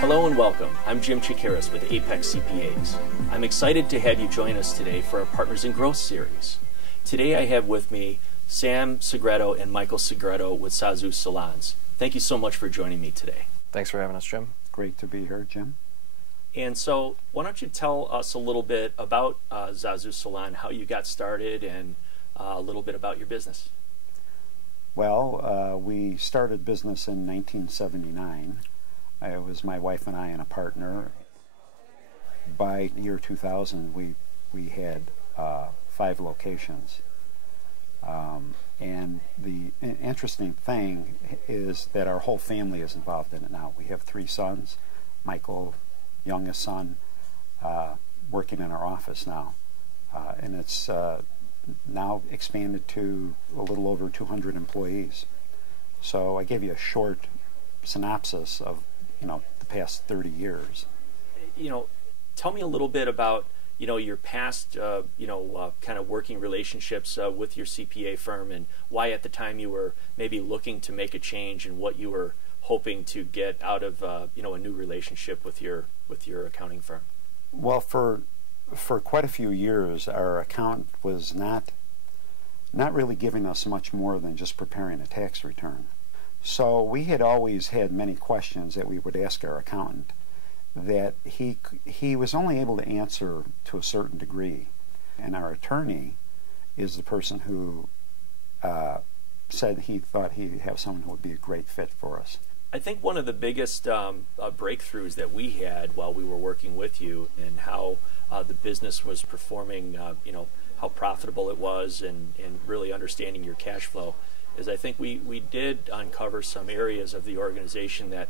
Hello and welcome. I'm Jim Chakires with Apex CPAs. I'm excited to have you join us today for our Partners in Growth series. Today I have with me Sam Segretto and Michael Segretto with Zazu Salons. Thank you so much for joining me today. Thanks for having us, Jim. Great to be here, Jim. And so why don't you tell us a little bit about Zazu Salon, how you got started, and a little bit about your business. Well, we started business in 1979. It was my wife and I and a partner. By the year 2000, we had 5 locations. And the interesting thing is that our whole family is involved in it now. We have 3 sons. Michael, youngest son, working in our office now. And it's now expanded to a little over 200 employees. So I gave you a short synopsis of the past 30 years. Tell me a little bit about your past kind of working relationships with your CPA firm, and why at the time you were maybe looking to make a change, and what you were hoping to get out of a new relationship with your accounting firm. Well, for quite a few years, our accountant was not really giving us much more than just preparing a tax return. So we had always had many questions that we would ask our accountant that he was only able to answer to a certain degree. And our attorney is the person who said he thought he'd have someone who would be a great fit for us. I think one of the biggest breakthroughs that we had while we were working with you, and how the business was performing, how profitable it was, and really understanding your cash flow, is I think we did uncover some areas of the organization that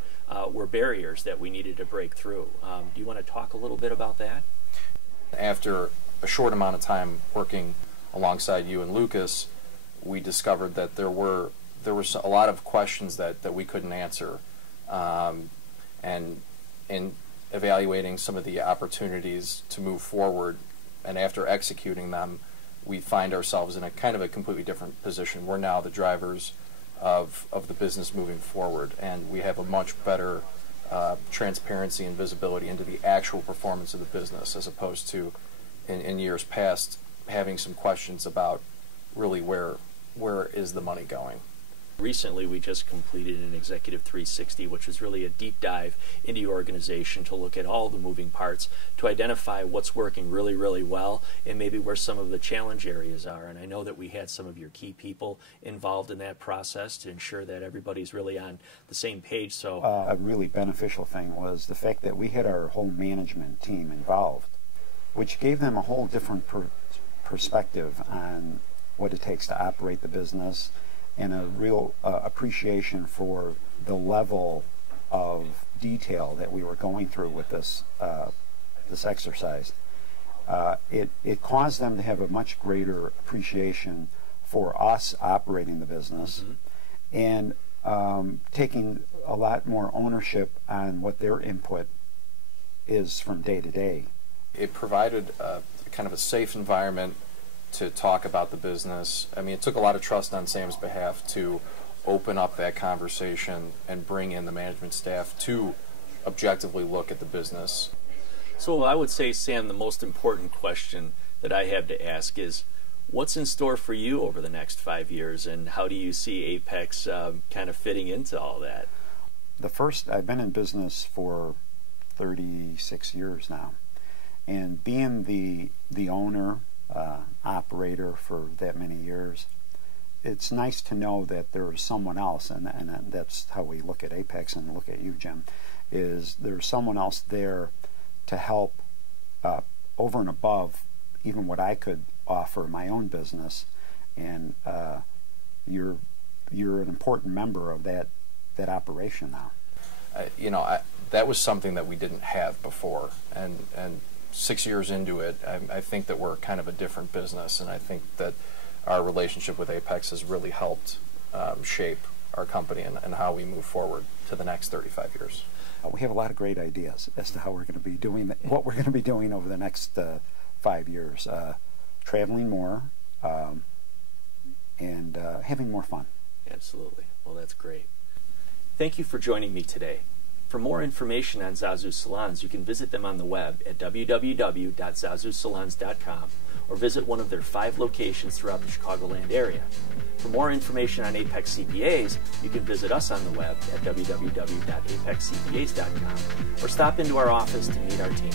were barriers that we needed to break through. Do you want to talk a little bit about that? After a short amount of time working alongside you and Lucas, we discovered that there were a lot of questions that we couldn't answer, and in evaluating some of the opportunities to move forward, and after executing them, we find ourselves in a kind of a completely different position. We're now the drivers of the business moving forward, and we have a much better transparency and visibility into the actual performance of the business, as opposed to in years past having some questions about really where is the money going. Recently, we just completed an Executive 360, which was really a deep dive into your organization to look at all the moving parts, to identify what's working really, really well, and maybe where some of the challenge areas are. And I know that we had some of your key people involved in that process to ensure that everybody's really on the same page. So a really beneficial thing was the fact that we had our whole management team involved, which gave them a whole different perspective on what it takes to operate the business, and a real appreciation for the level of detail that we were going through with this exercise. It caused them to have a much greater appreciation for us operating the business, and taking a lot more ownership on what their input is from day to day. It provided kind of a safe environment to talk about the business. I mean, it took a lot of trust on Sam's behalf to open up that conversation and bring in the management staff to objectively look at the business. So I would say, Sam, the most important question that I have to ask is, what's in store for you over the next 5 years, and how do you see Apex kind of fitting into all that? I've been in business for 36 years now, and being the owner, operator for that many years, it's nice to know that there's someone else, and that's how we look at Apex and look at you, Jim, is there's someone else there to help over and above even what I could offer my own business, and you're an important member of that operation now. That was something that we didn't have before, and 6 years into it, I think that we're kind of a different business, and I think that our relationship with Apex has really helped shape our company and how we move forward to the next 35 years. We have a lot of great ideas as to how we're going to be doing what we're going to be doing over the next 5 years. Traveling more, and having more fun. Absolutely. Well, that's great. Thank you for joining me today. For more information on Zazu Salons, you can visit them on the web at www.zazusalons.com or visit one of their 5 locations throughout the Chicagoland area. For more information on Apex CPAs, you can visit us on the web at www.apexcpas.com or stop into our office to meet our team.